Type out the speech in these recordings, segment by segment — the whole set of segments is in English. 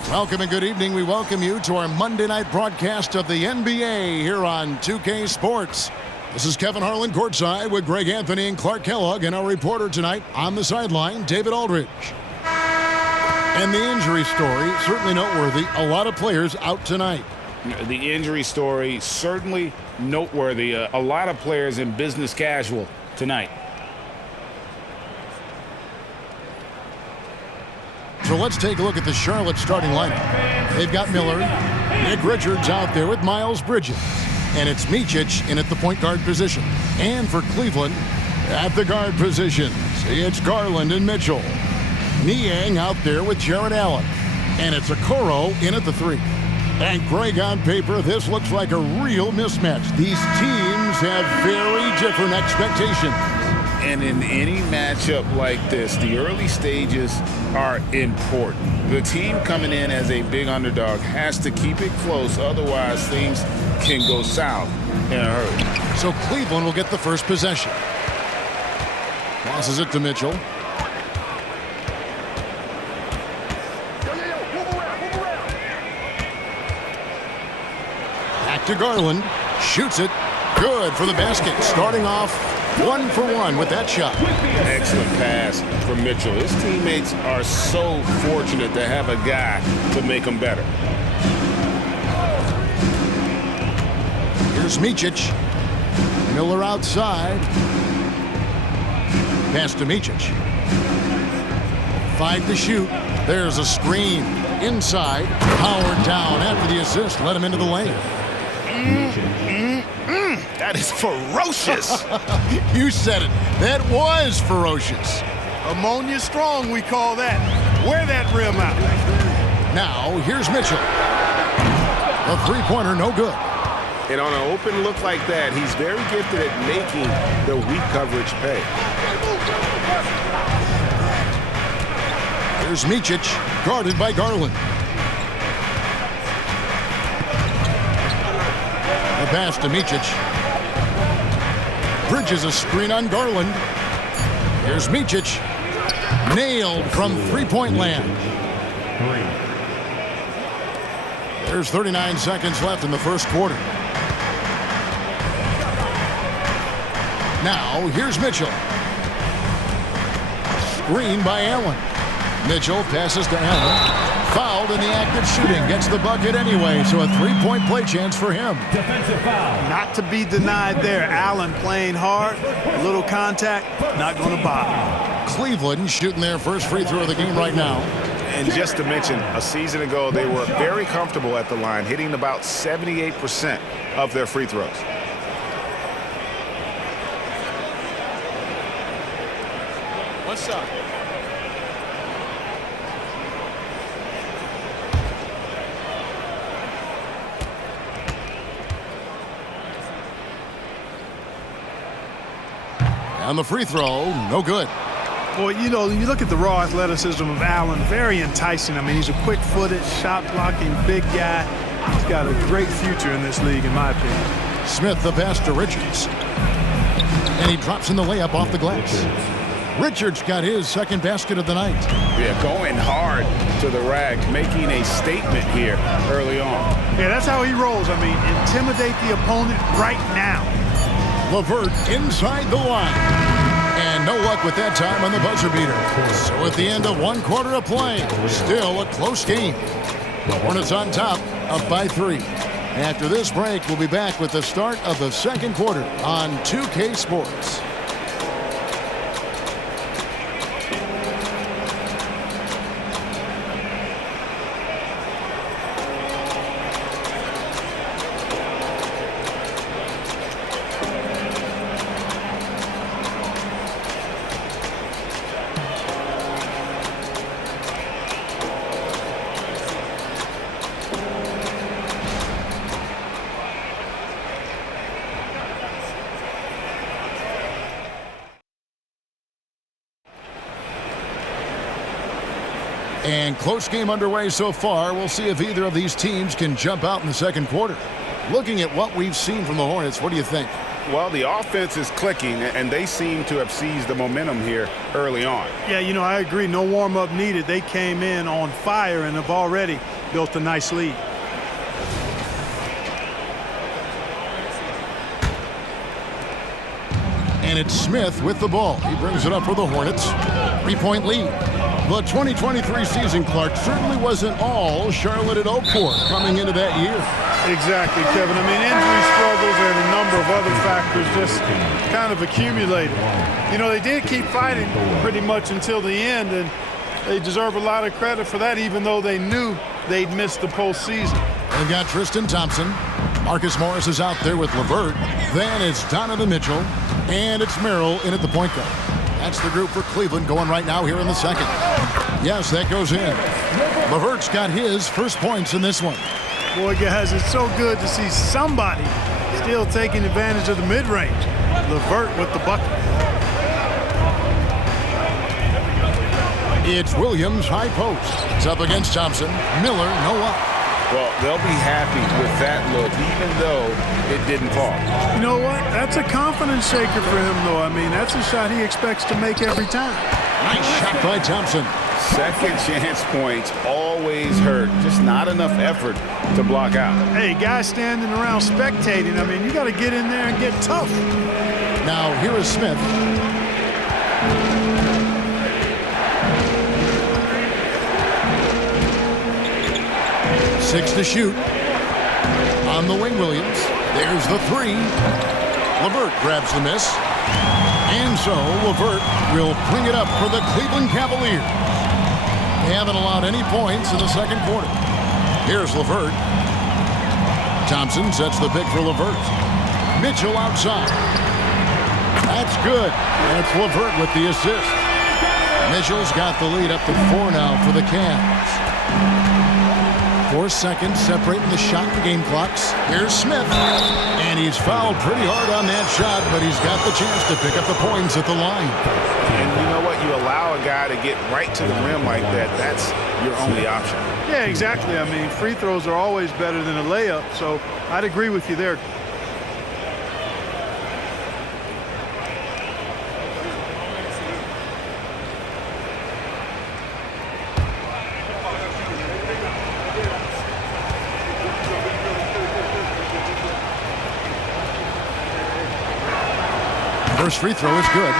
Welcome and good evening. We welcome you to our Monday night broadcast of the NBA here on 2K Sports. This is Kevin Harlan courtside with Greg Anthony and Clark Kellogg, and our reporter tonight on the sideline, David Aldridge. And the injury story, certainly noteworthy. A lot of players out tonight. The injury story, certainly noteworthy. A lot of players in business casual tonight. So let's take a look at the Charlotte starting lineup. They've got Miller, Nick Richards out there with Miles Bridges. And it's Micic in at the point guard position. And for Cleveland, at the guard positions, it's Garland and Mitchell. Niang out there with Jarrett Allen. And it's Okoro in at the 3. And Greg, on paper, this looks like a real mismatch. These teams have very different expectations. And in any matchup like this, the early stages are important. The team coming in as a big underdog has to keep it close, otherwise things can go south in a hurry. So Cleveland will get the first possession. Passes it to Mitchell. Back to Garland. Shoots it. Good for the basket. Starting off 1 for 1 with that shot. Excellent pass from Mitchell. His teammates are so fortunate to have a guy to make them better. Here's Micic. Miller outside. Pass to Micic. 5 to shoot. There's a screen. Inside. Powered down after the assist. Let him into the lane. That is ferocious. You said it. That was ferocious. Ammonia strong, we call that. Wear that rim out. Now, here's Mitchell. The three-pointer, no good. And on an open look like that, he's very gifted at making the weak coverage pay. Here's Micic, guarded by Garland. The pass to Micic. Bridges a screen on Garland. Here's Micic. Nailed from three-point land. There's 39 seconds left in the first quarter. Now, here's Mitchell. Screen by Allen. Mitchell passes to Allen. Fouled in the act of shooting. Gets the bucket anyway, so a three-point play chance for him. Defensive foul. Not to be denied there. Allen playing hard. A little contact. Not going to bother. Cleveland shooting their first free throw of the game right now. And just to mention, a season ago, they were very comfortable at the line, hitting about 78% of their free throws. What's up? And the free throw, no good. Boy, you know, you look at the raw athleticism of Allen, very enticing. I mean, he's a quick-footed, shot-blocking, big guy. He's got a great future in this league, in my opinion. Smith, the pass to Richards. And he drops in the layup off the glass. Richards got his second basket of the night. Yeah, going hard to the rack, making a statement here early on. Yeah, that's how he rolls. I mean, intimidate the opponent right now. LeVert inside the line. And no luck with that time on the buzzer beater. So at the end of one quarter of play, still a close game. The Hornets on top, up by 3. After this break, we'll be back with the start of the second quarter on 2K Sports. And close game underway so far. We'll see if either of these teams can jump out in the second quarter. Looking at what we've seen from the Hornets, what do you think? Well, the offense is clicking, and they seem to have seized the momentum here early on. Yeah, you know, I agree. No warm-up needed. They came in on fire and have already built a nice lead. And it's Smith with the ball. He brings it up for the Hornets. 3-point lead. The 2023 season, Clark, certainly wasn't all Charlotte had hoped for coming into that year. Exactly, Kevin. I mean, injury struggles and a number of other factors just kind of accumulated. You know, they did keep fighting pretty much until the end, and they deserve a lot of credit for that, even though they knew they'd missed the postseason. They've got Tristan Thompson. Marcus Morris is out there with LeVert. Then it's Donovan Mitchell. And it's Merrill in at the point guard. That's the group for Cleveland going right now here in the second. Yes, that goes in. LeVert's got his first points in this one. Boy, guys, it's so good to see somebody still taking advantage of the mid-range. LeVert with the bucket. It's Williams, high post. It's up against Thompson. Miller, no up. Well, they'll be happy with that look, even though it didn't fall. You know what? That's a confidence shaker for him, though. I mean, that's a shot he expects to make every time. Nice shot by Thompson. Second chance points always hurt. Just not enough effort to block out. Hey, guys standing around spectating, I mean, you got to get in there and get tough. Now, here is Smith. Six to shoot. On the wing, Williams. There's the three. LeVert grabs the miss. And so LeVert will bring it up for the Cleveland Cavaliers. They haven't allowed any points in the second quarter. Here's LeVert. Thompson sets the pick for LeVert. Mitchell outside. That's good. And it's LeVert with the assist. Mitchell's got the lead up to 4 now for the Cavs. 4 seconds separating the shot and game clocks. Here's Smith. And he's fouled pretty hard on that shot, but he's got the chance to pick up the points at the line. And you know what? You allow a guy to get right to the rim like that. That's your only option. Yeah, exactly. I mean, free throws are always better than a layup, so I'd agree with you there. First free throw is good.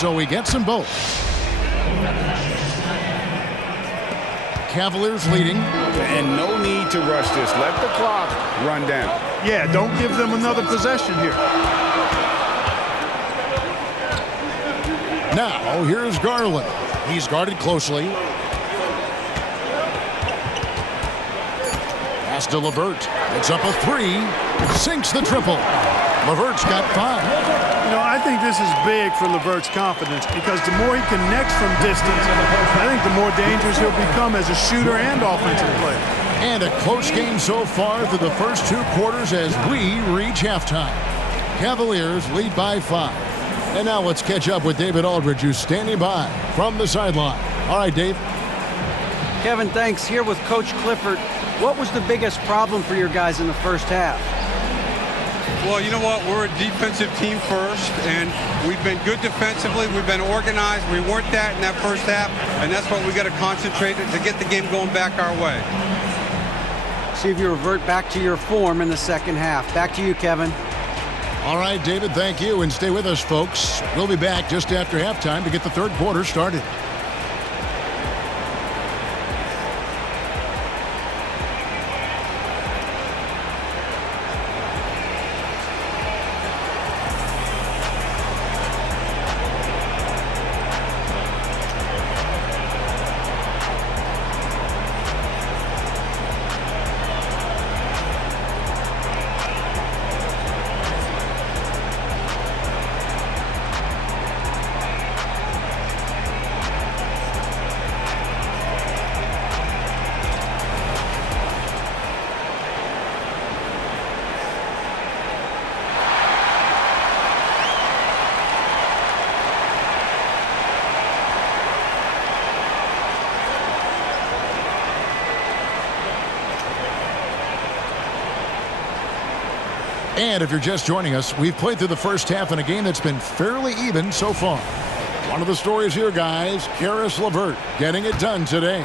So he gets them both. Cavaliers leading. And no need to rush this. Let the clock run down. Yeah, don't give them another possession here. Now, here's Garland. He's guarded closely. Pass to LeVert. It's up a three. Sinks the triple. LeVert's got 5. You know, I think this is big for LeVert's confidence because the more he connects from distance, I think the more dangerous he'll become as a shooter and offensive player. And a close game so far through the first 2 quarters as we reach halftime. Cavaliers lead by 5. And now let's catch up with David Aldridge, who's standing by from the sideline. All right, Dave. Kevin, thanks. Here with Coach Clifford. What was the biggest problem for your guys in the first half? Well, you know what? We're a defensive team first, and we've been good defensively. We've been organized. We weren't that in that first half, and that's what we got to concentrate to get the game going back our way. See if you revert back to your form in the second half. Back to you, Kevin. All right, David, thank you, and stay with us, folks. We'll be back just after halftime to get the third quarter started. And if you're just joining us, we've played through the first half in a game that's been fairly even so far. One of the stories here, guys, Karis LeVert getting it done today.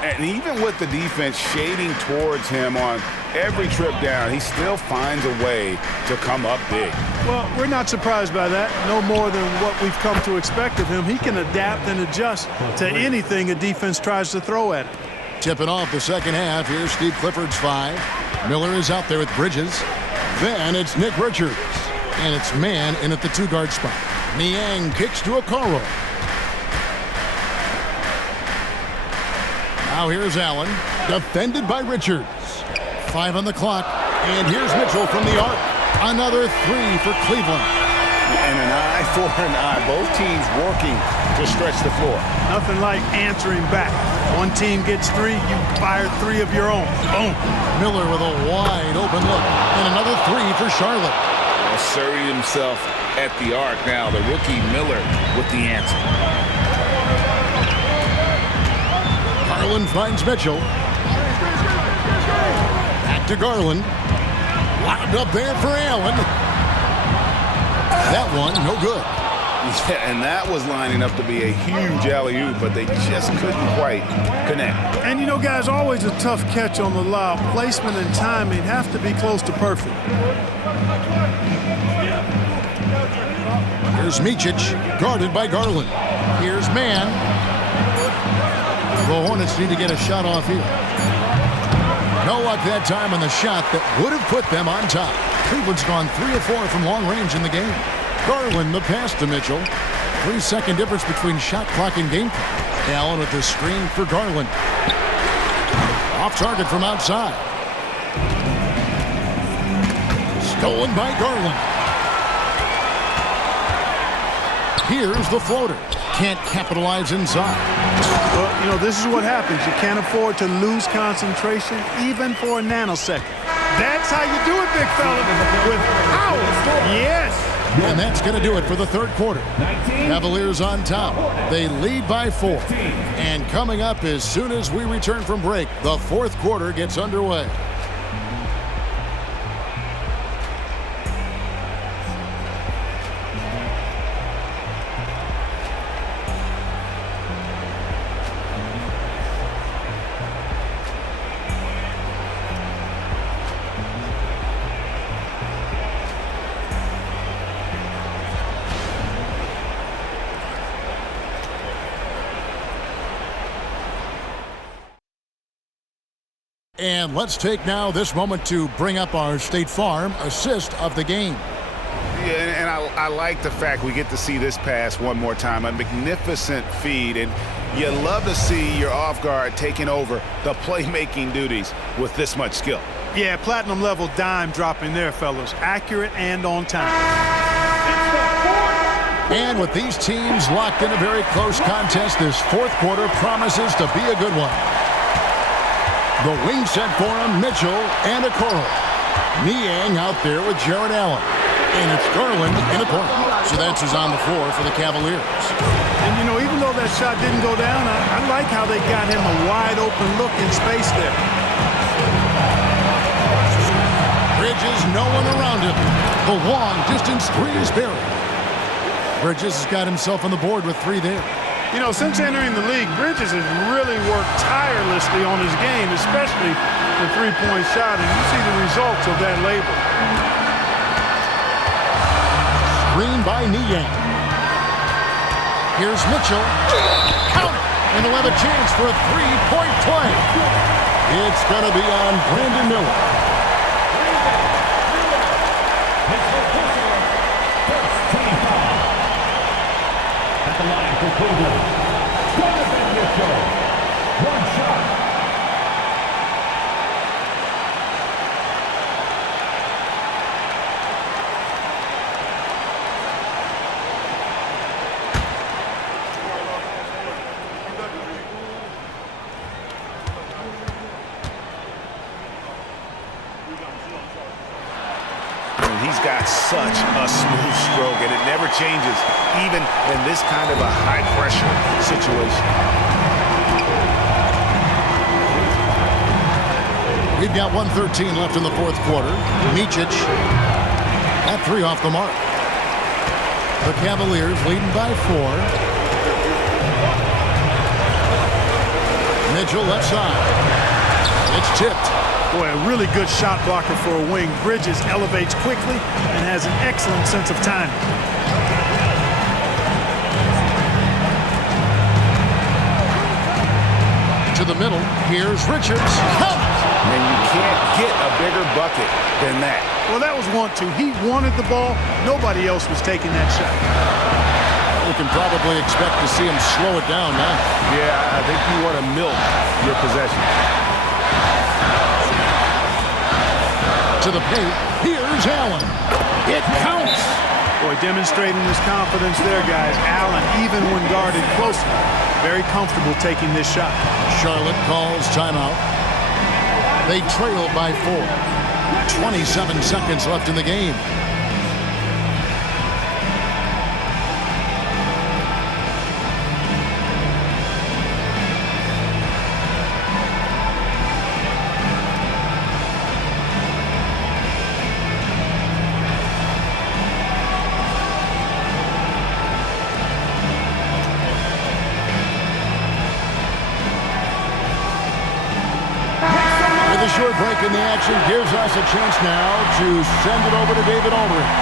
And even with the defense shading towards him on every trip down, he still finds a way to come up big. Well, we're not surprised by that. No more than what we've come to expect of him. He can adapt and adjust to anything a defense tries to throw at him. Tipping off the second half. Here's Steve Clifford's 5. Miller is out there with Bridges. Then it's Nick Richards. And it's man in at the 2-guard spot. Niang kicks to Okoro. Now here's Allen, defended by Richards. 5 on the clock, and here's Mitchell from the arc. Another 3 for Cleveland. And an eye for an eye. Both teams working to stretch the floor. Nothing like answering back. One team gets 3, you fire 3 of your own. Boom. Miller with a wide open look, and another 3 for Charlotte. Asserting himself at the arc now. The rookie Miller with the answer. Garland finds Mitchell. Back to Garland. Lobbed up there for Allen. That one, no good. Yeah, and that was lining up to be a huge alley-oop, but they just couldn't quite connect. And you know, guys, always a tough catch on the lob. Placement and timing have to be close to perfect. Here's Micic, guarded by Garland. Here's Mann. The Hornets need to get a shot off here. No luck that time on the shot that would have put them on top. Cleveland's gone 3 of 4 from long range in the game. Garland the pass to Mitchell. 3-second difference between shot clock and game clock. Allen with the screen for Garland. Off target from outside. Stolen by Garland. Here's the floater. Can't capitalize inside. Well, you know, this is what happens. You can't afford to lose concentration even for a nanosecond. That's how you do it, big fella. With power. Yes. And that's going to do it for the third quarter. Cavaliers on top. They lead by 4. And coming up as soon as we return from break, the fourth quarter gets underway. And let's take now this moment to bring up our State Farm assist of the game. Yeah, and I like the fact we get to see this pass one more time. A magnificent feed, and you love to see your off guard taking over the playmaking duties with this much skill. Yeah, platinum level dime dropping there, fellas. Accurate and on time. And with these teams locked in a very close contest, this fourth quarter promises to be a good one. The wing set for him, Mitchell and Okoro. Niang out there with Jared Allen. And it's Garland in the corner. So that's who's on the floor for the Cavaliers. And, you know, even though that shot didn't go down, I like how they got him a wide open look in space there. Bridges, no one around him. The long distance 3 is buried. Bridges has got himself on the board with 3 there. You know, since entering the league, Bridges has really worked tirelessly on his game, especially the three-point shot, and you see the results of that labor. Screen by Niang. Here's Mitchell. Count it! And he'll have a chance for a 3-point play. It's going to be on Brandon Miller. At the line for Cleveland, Donovan Mitchell. 1 shot. He's got such a smooth stroke, and it never changes, even in this kind of a high-pressure situation. We've got 1:13 left in the fourth quarter. Micic That 3 off the mark. The Cavaliers leading by 4. Mitchell left side. It's tipped. Boy, a really good shot blocker for a wing. Bridges elevates quickly and has an excellent sense of timing. To the middle. Here's Richards. Count! And you can't get a bigger bucket than that. Well, that was 1-2. He wanted the ball. Nobody else was taking that shot. We can probably expect to see him slow it down now. Yeah, I think you want to milk your possession. To the paint. Here's Allen. It counts. Boy, demonstrating his confidence there, guys. Allen, even when guarded closely, very comfortable taking this shot. Charlotte calls timeout. They trail by 4. 27 seconds left in the game. A short break in the action gives us a chance now to send it over to David Aldridge.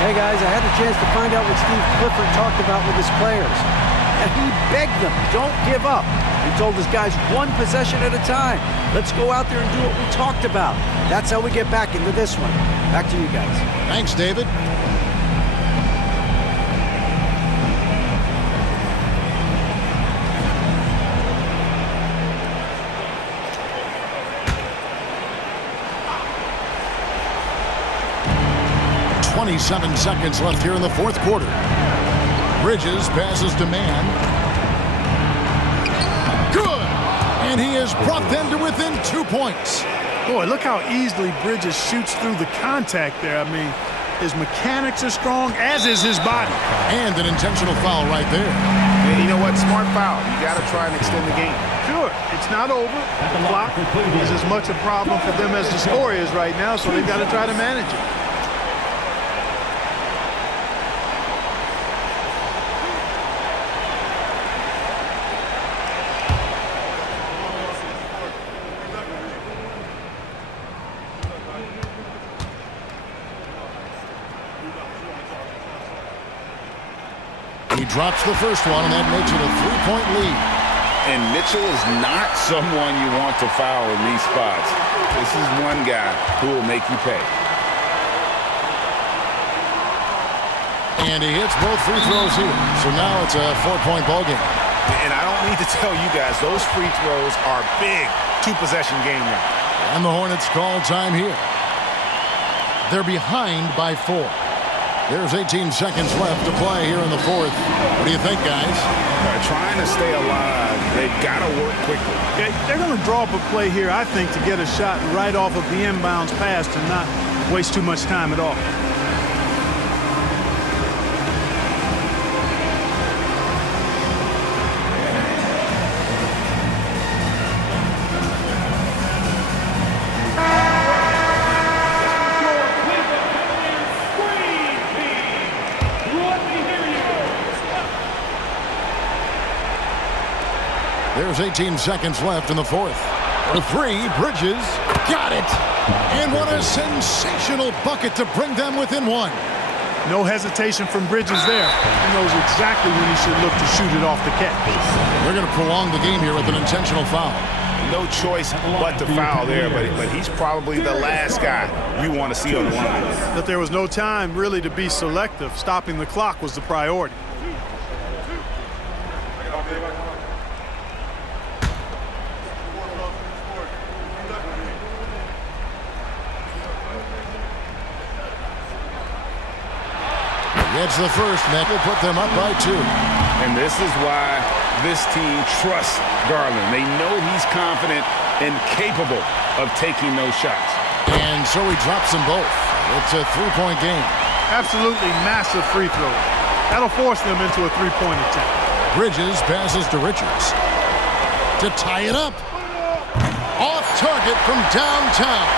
Hey, guys, I had a chance to find out what Steve Clifford talked about with his players. And he begged them, don't give up. He told his guys 1 possession at a time. Let's go out there and do what we talked about. That's how we get back into this one. Back to you guys. Thanks, David. 27 seconds left here in the 4th quarter. Bridges passes to Mann. Good! And he has brought them to within 2 points. Boy, look how easily Bridges shoots through the contact there. I mean, his mechanics are strong, as is his body. And an intentional foul right there. And you know what? Smart foul. You got to try and extend the game. Sure, it's not over. The clock is as much a problem for them as the score is right now, so they've got to try to manage it. He drops the first one, and that makes it a 3-point lead. And Mitchell is not someone you want to foul in these spots. This is one guy who will make you pay. And he hits both free throws here. So now it's a 4-point ball game. And I don't need to tell you guys, those free throws are big 2-possession game now. And the Hornets call time here. They're behind by 4. There's 18 seconds left to play here in the 4th. What do you think, guys? Trying to stay alive, they've got to work quickly. They're going to draw up a play here, I think, to get a shot right off of the inbounds pass and not waste too much time at all. There's 18 seconds left in the 4th. The 3, Bridges, got it! And what a sensational bucket to bring them within 1. No hesitation from Bridges there. He knows exactly when he should look to shoot it off the catch. They're going to prolong the game here with an intentional foul. No choice but to foul there, but he's probably the last guy you want to see on the line. But there was no time really to be selective. Stopping the clock was the priority. Gets the first, and that will put them up by 2. And this is why this team trusts Garland. They know he's confident and capable of taking those shots. And so he drops them both. It's a 3-point game. Absolutely massive free throw. That'll force them into a 3-point attempt. Bridges passes to Richards to tie it up. Off target from downtown.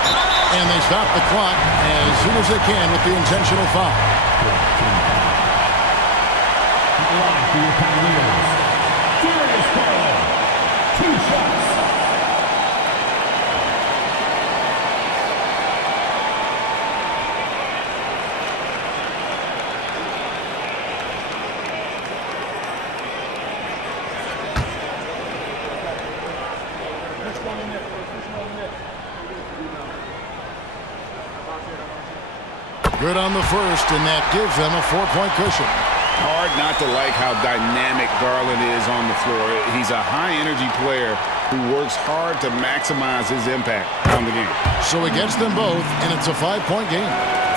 And they stop the clock as soon as they can with the intentional foul. Line for your Pioneers. Darius Garland. 2 shots. Good on the first, and that gives them a 4-point cushion. Hard not to like how dynamic Garland is on the floor. He's a high-energy player who works hard to maximize his impact on the game. So he gets them both, and it's a 5-point game.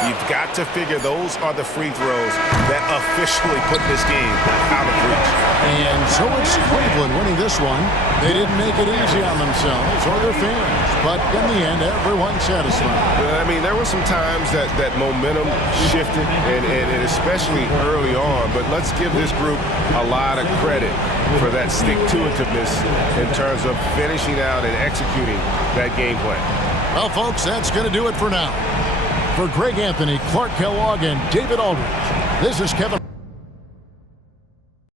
You've got to figure those are the free throws that officially put this game out of reach. And so it's Cleveland winning this one. They didn't make it easy on themselves or their fans, but in the end, everyone's satisfied. I mean, there were some times that momentum shifted, and especially early on, but let's give this group a lot of credit for that stick-to-itiveness in terms of finishing out and executing that game plan. Well, folks, that's going to do it for now. For Greg Anthony, Clark Kellogg, and David Aldridge, this is Kevin.